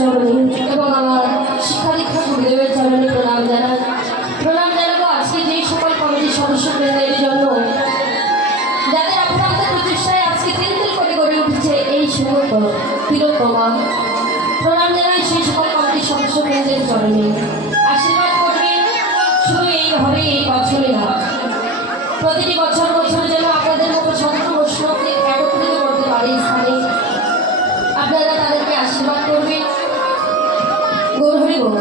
চরণে এবং আমার শিক্ষা দীক্ষা গুরুদেবের চরণে প্রণাম জানাই। প্রণাম জানাবো আজকে যে সকল কমিটির সদস্যবৃন্দের জন্য যাদের অক্লান্ত প্রচেষ্টায় আজকে তিল তিল করে গড়ে উঠেছে এই সমস্ত তিলোত্তমা। প্রণাম জানাই সেই সকল কমিটির সদস্যবৃন্দের চরণে। আশীর্বাদ করবেন শুধু এইভাবে এই বছরে না, প্রতিটি বছর বছর যেন আপনাদের মতো সন্ত বৈষ্ণবকে একত্রিত করতে পারে স্থানে। আপনারা তাদেরকে আশীর্বাদ করবেন। গৌর হরি বল।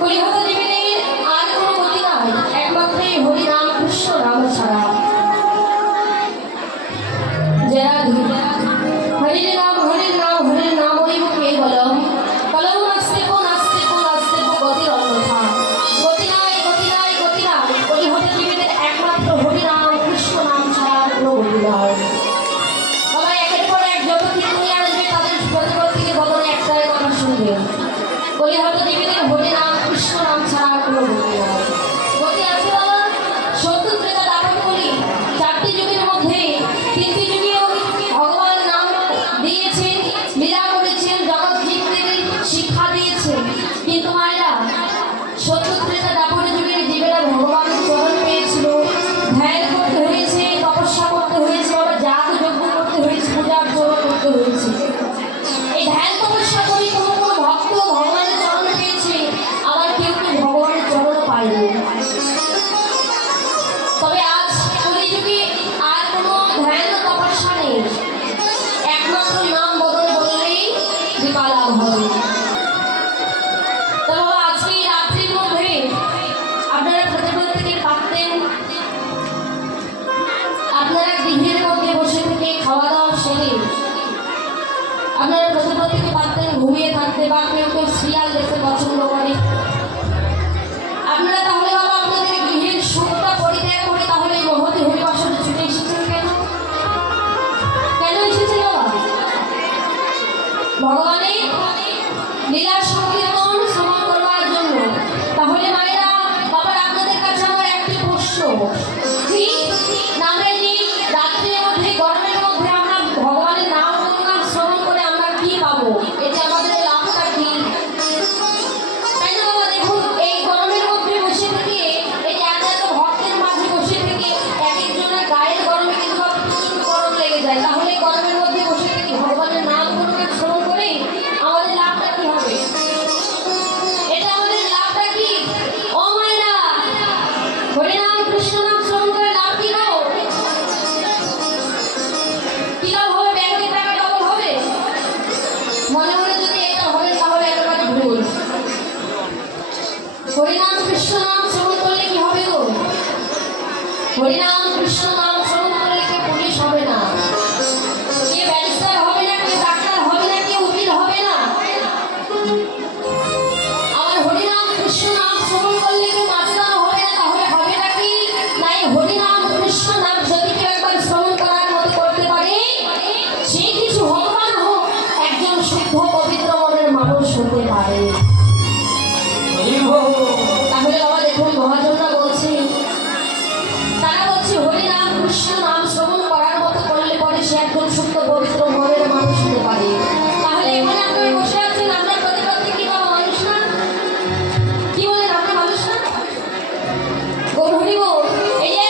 কলিহত জীবনের আর কোনো গতি নাই, একমাত্র হরি নাম কৃষ্ণ নাম ছাড়া। যারা হরির নাম হরির নাম হরির নাম ওই মুখে বলো কলম নাচতে কো নাচতে কো নাচতে কো গতির অন্যথা। গতি নাই গতি নাই গতি নাই, কলিহত জীবনের একমাত্র হরি নাম কৃষ্ণ নাম ছাড়া কোনো গতি নাই। বাবা একের পর এক যত কিছু নিয়ে আসবে তাদের প্রতিপত্তিকে বদলে একটাই কথা শুনবে, কলিহত জীবনের হরি নাম কৃষ্ণ নাম ছাড়া কোনো গতি নাই। গতি আছে বাবা সত্য ত্রেতা দাপর কলি চারটি যুগের মধ্যে তিনটি যুগেও ভগবান নাম দিয়েছেন, লীলা করেছেন, জগৎ জীবদের শিক্ষা দিয়েছেন। কিন্তু মায়েরা সত্য ত্রেতা দাপর যুগের জীবেরা ভগবানের চরণ পেয়েছিল, ধ্যান করতে হয়েছে, তপস্যা করতে হয়েছে, বাবা যাগ যজ্ঞ করতে হয়েছে, পূজা অর্চনা করতে হয়েছে। এই ধ্যান তপস্যা করে কোনো কোনো ভক্ত ভগবানের চরণ পেয়েছে, আবার কেউ কেউ ভগবানের চরণও পায়নি। তবে আজ কলিযুগে আর কোনো ধ্যান তপস্যা নেই, একমাত্র নাম বদল বললেই কৃপা লাভ হবে। তো বাবা আজকে এই রাত্রির মধ্যে আপনারা প্রত্যেকে পারতেন আপনারা গৃহের মধ্যে বসে থেকে খাওয়া দাওয়া সেরে আপনারা প্রত্যেকে পারতেন ঘুমিয়ে থাকতে, বা কেউ কেউ সিরিয়াল দেখতে পছন্দ করে। আপনারা তাহলে বাবা আপনাদের গৃহের সুখটা পরিত্যাগ করে তাহলে এই মহতি হরিবাসরে ছুটে এসেছেন কেন? কেন এসেছেন বাবা? ভগবানের লীলা সংকীর্তন শ্রবণ করবার জন্য। তাহলে মায়েরা বাবার আপনাদের কাছে আমার একটি প্রশ্ন, কি নামে নেই রাত্রির মধ্যে গরমের মধ্যে আমরা ভগবানের নাম গুণগান শ্রবণ করে আমরা কি পাবো? এটা আমাদের লাভটা কি? তাই না বাবা? দেখুন এই গরমের মধ্যে বসে থেকে এই যে এত এত ভক্তের মাঝে বসে থেকে এক একজনের গায়ের গরমে কিন্তু প্রচুর গরম লেগে যায়। তাহলে গরমের মধ্যে বসে থেকে ভগবানের নাম গুণগান শ্রবণ করে আমাদের লাভটা কি হবে? এটা আমাদের লাভটা কি? ও মায়েরা হরি নাম কৃষ্ণ নাম শ্রবণ করে লাভ কি গো? কি লাভ হবে? ব্যাংকের টাকা ডবল হবে? মনে মনে যদি এটা হবে তাহলে একেবারে ভুল। হরিনাম কৃষ্ণ নাম শ্রবণ করলে কি হবে গো? হরিনাম কৃষ্ণ নাম শ্রবণ করলে কে পুলিশ হবে না, কে ব্যারিস্টার হবে না, কে ডাক্তার হবে না, কে উকিল হবে না। আমার হরিনাম কৃষ্ণ নাম শ্রবণ করলে কেউ মাস্টার হবে না, তাহলে হবেটা কি? না এই হরিনাম কৃষ্ণ নাম যদি কেউ একবার শ্রবণ করার মতো করতে পারে, সে কিছু ভগবান হোক একজন শুদ্ধ পবিত্র মনের মানুষ হতে পারে। তাহলে বাবা দেখুন মহাজনরা বলছে, তারা বলছে হরিনাম কৃষ্ণ নাম শ্রবণ করার মতো করলে পরে সে একজন শুদ্ধ পবিত্র মনের মানুষ হতে পারে। তাহলে এখানে আপনারা বসে আছেন, আমরা প্রতিপত্তি কি বাবা মানুষ না? কি বলেন আমরা মানুষ না? গৌর হরি বল। এই যে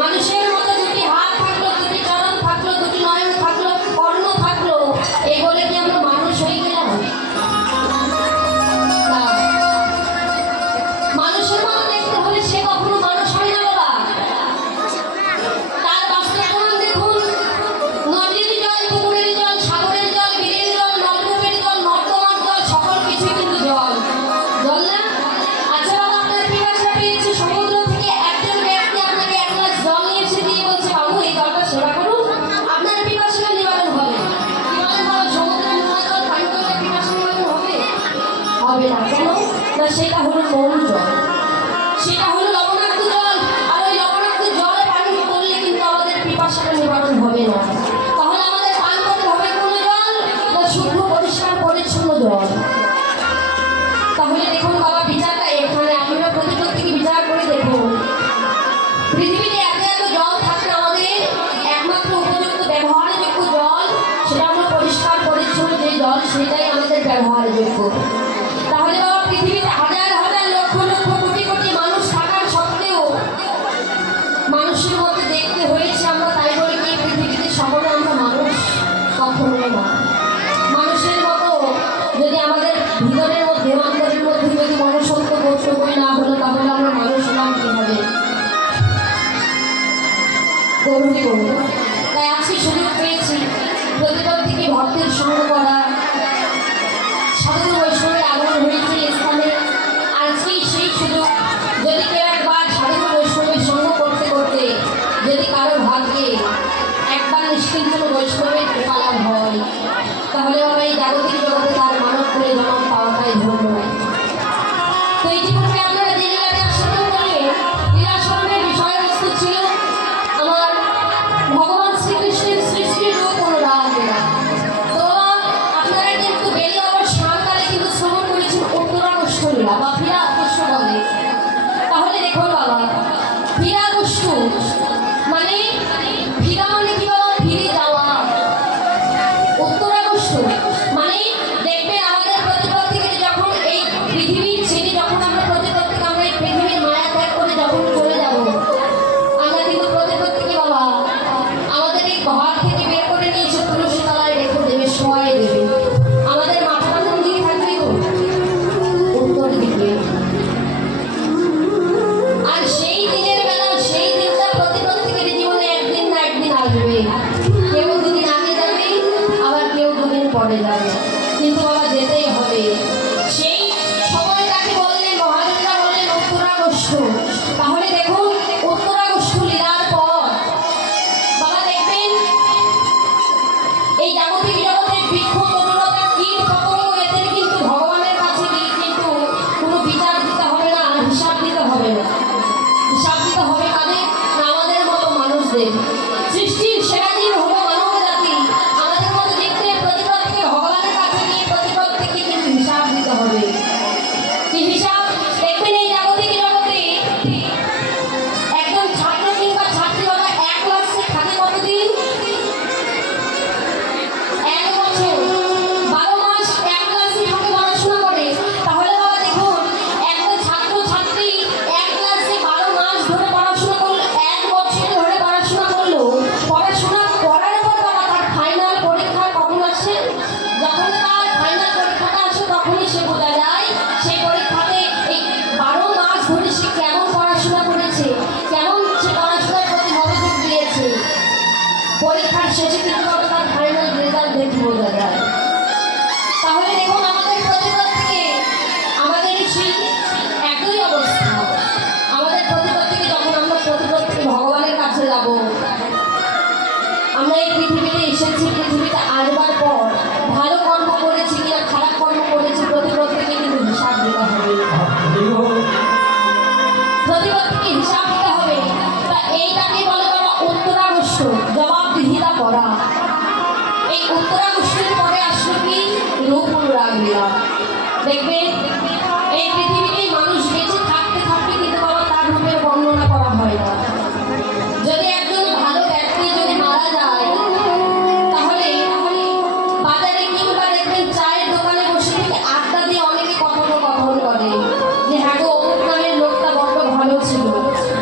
মানুষের মতো দুটি হাত থাকলো, দুটি চরণ থাকলো, দুটি নয়ন থাকলো, কর্ণ থাকলো, এই বলে কি আমরা মানুষ হয়ে গেলাম? জল সেটাই আমাদের ব্যবহারযোগ্য। তাহলে বাবা পৃথিবীতে হাজার হাজার লক্ষ লক্ষ কোটি কোটি মানুষ থাকার সত্ত্বেও মানুষের মধ্যে দেখতে হয়েছে আমরা, তাই বলে কি পৃথিবীতে সকলে আমরা মানুষ? কখনোই না। মানুষের মতো যদি আমাদের ভিতরের মধ্যে অন্তরের মধ্যে যদি মনুষ্যত্ব কর্তব্য না হলো তাহলে আমরা মানুষ নাম কিভাবে? গৌরী গৌর। তাই আজকে সুযোগ পেয়েছি প্রতিবার থেকে ভক্তের সঙ্গ করা, সাধু বৈষ্ণবের আগমন হয়েছে স্থানে। আজকেই সেই সুযোগ, যদি কেউ একবার সাধু বৈষ্ণবের সঙ্গ করতে করতে যদি কারো ভাগ্যে একবার নিষ্কিঞ্চন বৈষ্ণবের কৃপালাভ হয় তাহলে বাবা এই জাগতিক জগতে তার মানব করে জন্ম পাওয়াটাই ধন্য। তো ইতিপূর্বে আপনারা যে লীলাটি আস্বাদন করলেন, লীলাস্মরণের বিষয়বস্তু ছিল আমার ভগবান শ্রীকৃষ্ণের সৃষ্টির রূপ অনুরাগ লীলা। তো আপনারা কিন্তু বেরিয়ে আবার সাঁকালে কিন্তু শ্রবণ করেছেন উত্তরাগোষ্ঠ লীলা বা ফিরাগোষ্ঠ বলে। তাহলে দেখুন বাবা, ফিরাগোষ্ঠ মানে ফিরা মানে কি বাবা? ফিরে যাওয়া। উত্তরাগোষ্ঠ মানে দেখবেন আমাদের প্রতিপত্তিকে যখন এই পৃথিবীর ছেড়ে যখন আমরা প্রতিপত্তিকে আমরা এই পৃথিবীর মায়া ত্যাগ করে যখন চলে যাব, আমরা কিন্তু প্রতিপত্তিকে বাবা আমাদের এই ঘর থেকে বের করে নিয়ে এসে তুলসী তলায় রেখে দেবে, শোয়াই দেবে। আমাদের মাথাটা কোন দিকে থাকবে গো? উত্তর দিকে। আর সেই দিনের বেলা, সেই দিনটা প্রতিপত্তিকের জীবনে একদিন না একদিন আসবে। কেউ দুদিন আগে যাবে, আবার কেউ দুদিন পরে যাবে, কিন্তু বাবা যেতেই হবে। সেই সময়টাকে বললেন মহালীলা, বললেন উত্তরাগোষ্ঠ। তাহলে দেখুন উত্তরাগোষ্ঠ লীলার পর বাবা দেখবেন এই জাগতিক জগতের বৃক্ষ তরুলতা কীট পতঙ্গ এদের কিন্তু ভগবানের কাছে গিয়ে কিন্তু কোনো বিচার দিতে হবে না, হিসাব দিতে হবে না। হিসাব দিতে হবে কাদের? না আমাদের মতো মানুষদের। সৃষ্টির সেরা জীব হলো মানব জাতি। আমাদের মতো দেখতে প্রতিপত্তিকে ভগবানের কাছে গিয়ে প্রতিপত্তিকে কিন্তু হিসাব দিতে হবে। কি হিসাব? দেখবেন এই জাগতিক জগতে একজন ছাত্র কিংবা ছাত্রী বাবা এক ক্লাসে থাকে কতদিন? 1 বছর, 12 মাস এক ক্লাসে থাকে, পড়াশোনা করে। তাহলে বাবা দেখুন একটা ছাত্র ছাত্রী এক ক্লাসে 12 মাস ধরে পড়াশোনা করলো, 1 বছর ধরে পড়াশোনা করলো। পড়াশোনা করার পর বাবা তার ফাইনাল পরীক্ষা কখন আসে? যখন তার ফাইনাল পরীক্ষাটা আসে তখনই সে বোঝা যায় সেই পরীক্ষাতে এই 12 মাস ধরে সে কেমন পড়াশোনা করেছে, কেমন সে পড়াশোনার প্রতি মনোযোগ দিয়েছে। পরীক্ষার শেষে কিন্তু বাবা তার ফাইনাল রেজাল্ট দেখে বোঝা যায়। তাহলে দেখুন আমাদের প্রতিপত্তিকে আমাদের সেই একই অবস্থা। আমাদের প্রতিপত্তিকে যখন আমরা প্রতিপত্তিকে ভগবানের কাছে যাব, আমরা এই পৃথিবীতে এসেছি, পৃথিবীতে আসবার পর ভালো কর্ম করেছি কিনা খারাপ কর্ম করেছি প্রতিপত্তিকে কিন্তু হিসাব দিতে হবে। প্রতিপত্তিকে হিসাব দিতে হবে। তা এইটাকে বলে বাবা উত্তরাগোষ্ঠ, জবাবদিহিতা করা। এই উত্তরাগোষ্ঠের পরে আসলো কি? রূপ অনুরাগ লীলা। দেখবেন এই পৃথিবীতে মানুষ বেঁচে থাকতে থাকতে কিন্তু বাবা তার রূপের বর্ণনা করা হয় না। যদি একজন ভালো ব্যক্তি যদি মারা যায় তাহলে বাজারে কিংবা দেখবেন চায়ের দোকানে বসে থেকে আড্ডা দিয়ে অনেকে কথোপকথন করে যে হ্যাঁ গো অমুক নামের লোকটা বড্ড ভালো ছিল।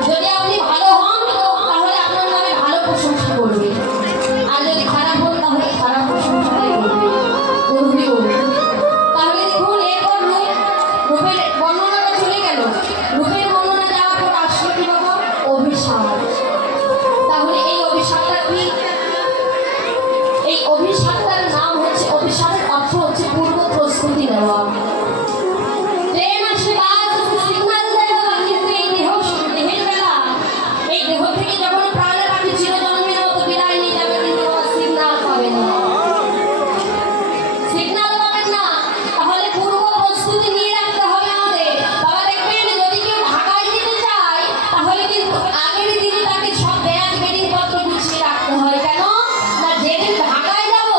যদি আপনি ভালো হন তাহলে আপনার নামে ভালো প্রশংসা করবে, আর যদি খারাপ হন তাহলে খারাপ প্রশংসাই করবে। তাহলে দেখুন এরপর রূপের বর্ণনাটা চলে গেল। রূপের বর্ণনা যাওয়ার পর আসলো কি বাবা? অভিশাপ। তাহলে এই অভিশাপটা কি? এই অভিশাপটার নাম হচ্ছে, অভিশাপের অর্থ হচ্ছে পূর্ব প্রস্তুতি নেওয়া। ট্রেন আসে, বাস আসে, সিগন্যাল দেয় বাবা, কিন্তু এই দেহের বেলা এই দেহ থেকে যখন প্রাণের আগে চিরজন্মের মতো বিদায় নিয়ে যাবে কিন্তু সিগন্যাল পাবে না। সিগন্যাল পাবেন না, তাহলে পূর্ব প্রস্তুতি নিয়ে রাখতে হবে আমাদের। বাবা দেখবেন যদি কেউ ঢাকায় যেতে চায় তাহলে কিন্তু আগের দিনে তাকে সব ব্যাগ বেরিং পত্র গুছিয়ে রাখতে হয়। কেন না? যেদিন ঢাকায় যাব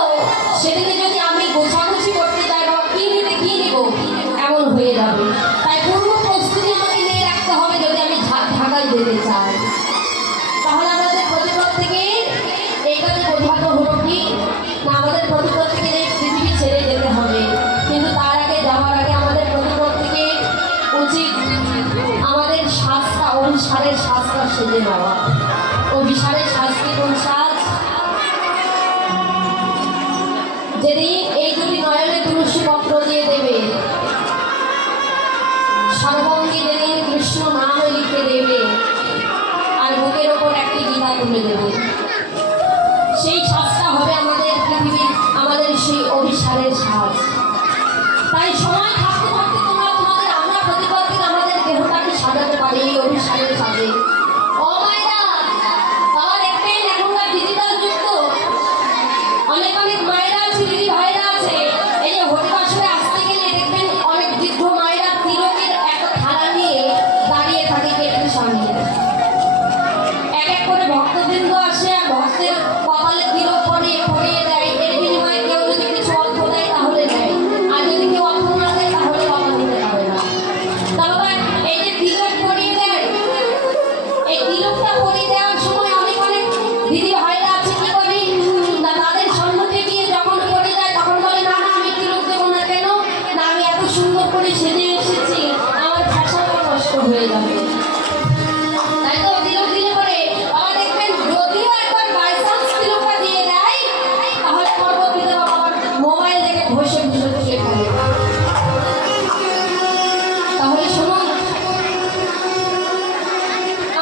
তুলে দেবে। সেই সাজটা হবে আমাদের পৃথিবীর, আমাদের সেই অভিসারের সাজ। তাই সময় থাকতে থাকতে তোমরা তোমাদের, আমরা প্রতিপক্ষে আমাদের দেহটাকে সাজাতে পারি এই অভিসারের সাজে। ও মায়েরা, বাবা দেখবেন এখনকার ডিজিটাল যুগ তো, অনেক অনেক মায়েরা আছে, দিদি ভাইরা আছে, এই যে হরিবাসরে আসতে গেলে দেখবেন অনেক বৃদ্ধ মায়েরা তিলকের একটা থালা নিয়ে দাঁড়িয়ে থাকে গেটের সামনে। এক এক করে ভক্তবৃন্দ আসে আর ভক্তের কপালে তিলক পরিয়ে দেয়। এর বিনিময়ে কেউ যদি কিছু অর্থ দেয় তাহলে দেয়, আর যদি কেউ অর্থ না দেয় তাহলে বাবা দিতে পারে না। তারপর এই যে তিলক পরিয়ে দেয়, এই তিলকটা পরিয়ে দেওয়ার সময় অনেক অনেক দিদি ভাইরা আছে কি করে, তাদের সম্মুখে গিয়ে যখন পড়ে যায় তখন বলে, না না আমি তিলক দেবো না। কেন না, আমি এত সুন্দর করে সেজে এসেছি, আমার ফ্যাশনটা নষ্ট হয়ে যাবে। তাই তো তিলক দিলে পরে বাবা দেখবেন যদিও একবার বাই চান্স তিলকটা দিয়ে দেয়, তাহলে পরবর্তীতে বাবার মোবাইল থেকে ঘষে ঘষে তুলে ফেলে। তাহলে শুনুন,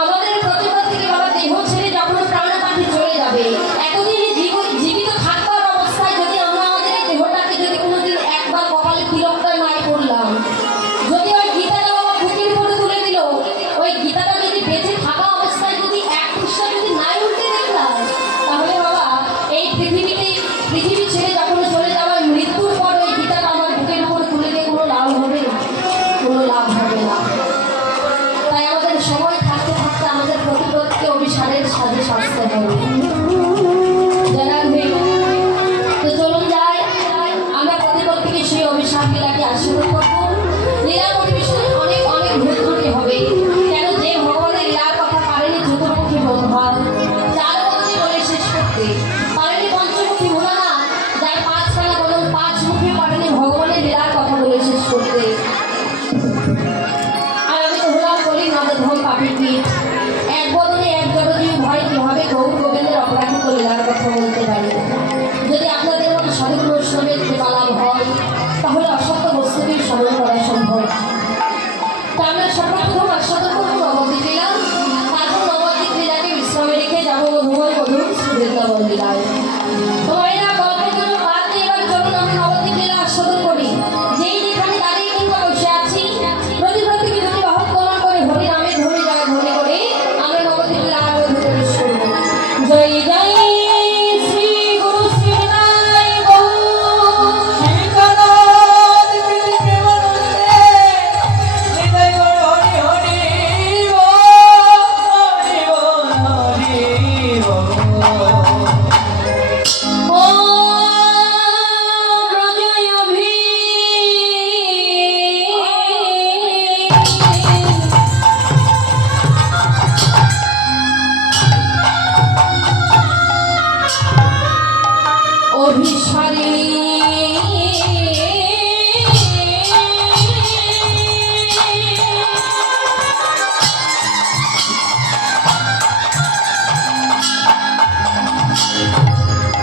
আমাদের প্রতিপদ থেকে বাবা দেহ ছেড়ে যখন প্রাণপাখি চলে যাবে, এতদিন জীবিত থাকবার অবস্থায় যদি আমরা আমাদের এই দেহটাকে যদি কোনোদিন একবার কপালে তিলকটা নাই করলাম, যদি ওই গীতাটা বাবা বুকের উপরে তুলে দিল, ওই গীতাটা যদি বেঁচে থাকা অবস্থায় যদি এক পৃষ্ঠা যদি নাই উল্টে দেখলাম, তাহলে বাবা এই পৃথিবী ছেড়ে যখন চলে যাওয়ার মৃত্যুর পর ওই গীতাটা আমার বুকের উপরে তুলে দিয়ে কোনো লাভ হবে? কোনো লাভ হবে না। তাই আমাদের সময় থাকতে থাকতে আমাদের প্রতিপদকে অভিসারের সাজে সাজতে হবে। জানাবে তো চলুন যাই, আমরা প্রতিপদ থেকে সেই অভিশাপ লীলাকে আশীর্বাদ করবো। লীলা পরিবেশনে অনেক অনেক ভূতমুখী হবে। কেন, যে ভগবানের লীলার কথা পারেনি চতুর্মুখী ব্রহ্মা, যার বদলে বলে শেষ করতে পারেনি পঞ্চমুখী ভোলানাথ, যার পাঁচখানা বদল পাঁচ মুখে পারেনি ভগবানের লীলার কথা বলে শেষ করতে। আর আমি তো হলাম বলি নবধম পাপি পীঠ, এক বদলে এক জড়জীব ভয় কিভাবে গৌর গোবিন্দের অপরাধিত লীলার কথা বলতে পারি। যদি আপনাদের মতো সাধু বৈষ্ণবের কৃপা লাভ হয়, তাহলে অসত্য বস্তুকেই স্মরণ করা সম্ভব। তা আমরা সর্বপ্রথম আস্বাদন করবো নবদ্বীপ লীলা, তারপর নবদ্বীপ লীলাকে বিশ্রামে রেখে যাবো মধুময় মধুর শ্রীবৃন্দাবন লীলায়। তো এরা গল্পের জন্য বাদ দিয়ে এবার চলুন আমরা নবদ্বীপ লীলা আস্বাদন করি। যেই যেখানে দাঁড়িয়ে কিংবা বসে আছি, প্রতিপদকে যদি বাহক প্রণাম করে হরি নামে ধরে যায় ধরে করে আমরা নবদ্বীপ লীলা আরম্ভ প্রবেশ করবো। জয় জয় শ্রী গুরু শ্রীনারায়ণ অভিসারী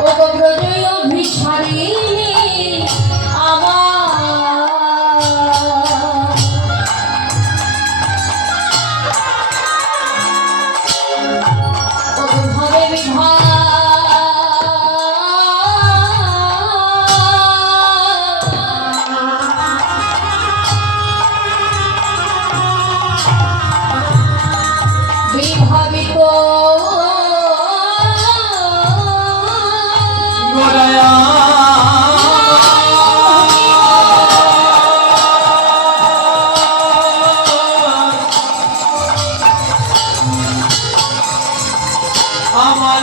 ও ব্রজয় অভিসারী আমার ভাবে বিভা বিভাবিত আমার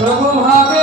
प्रभु भावे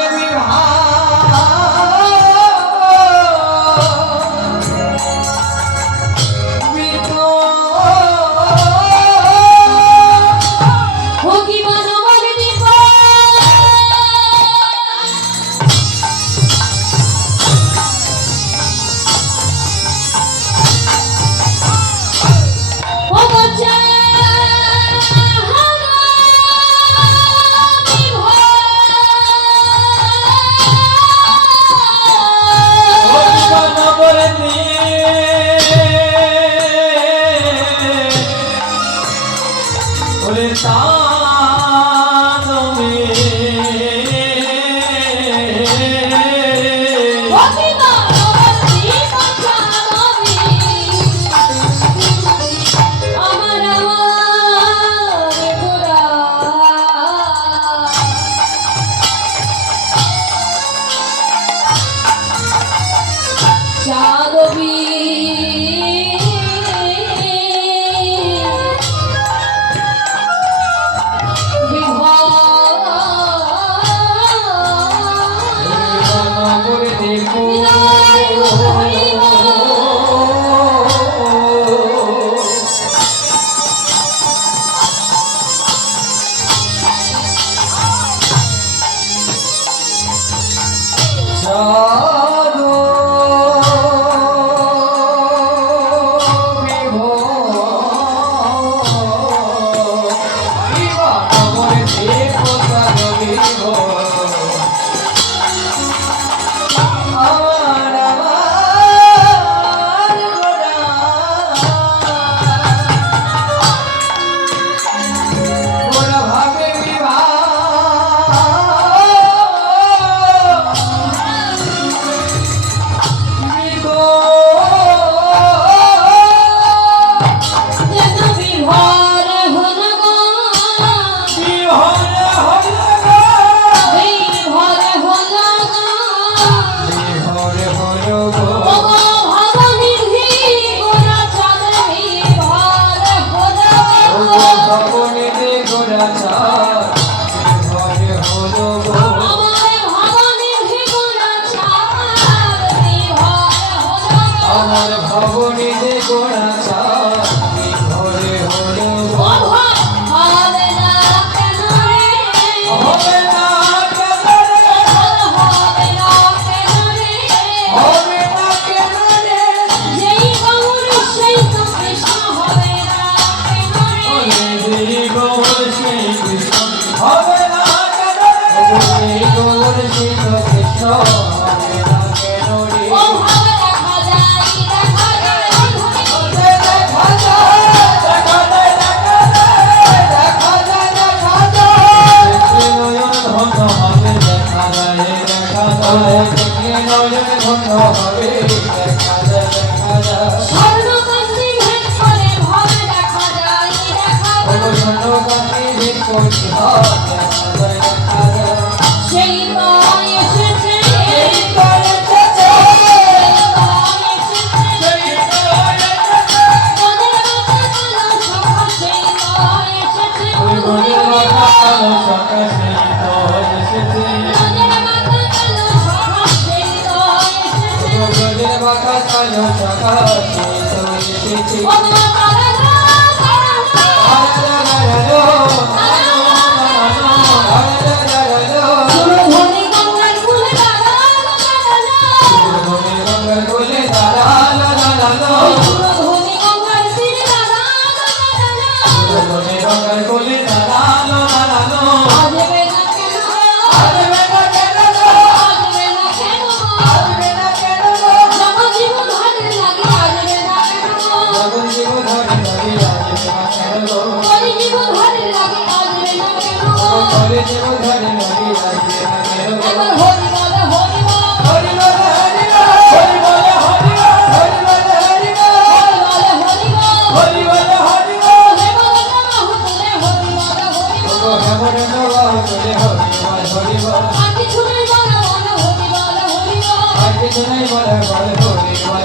জীবন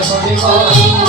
হরি বল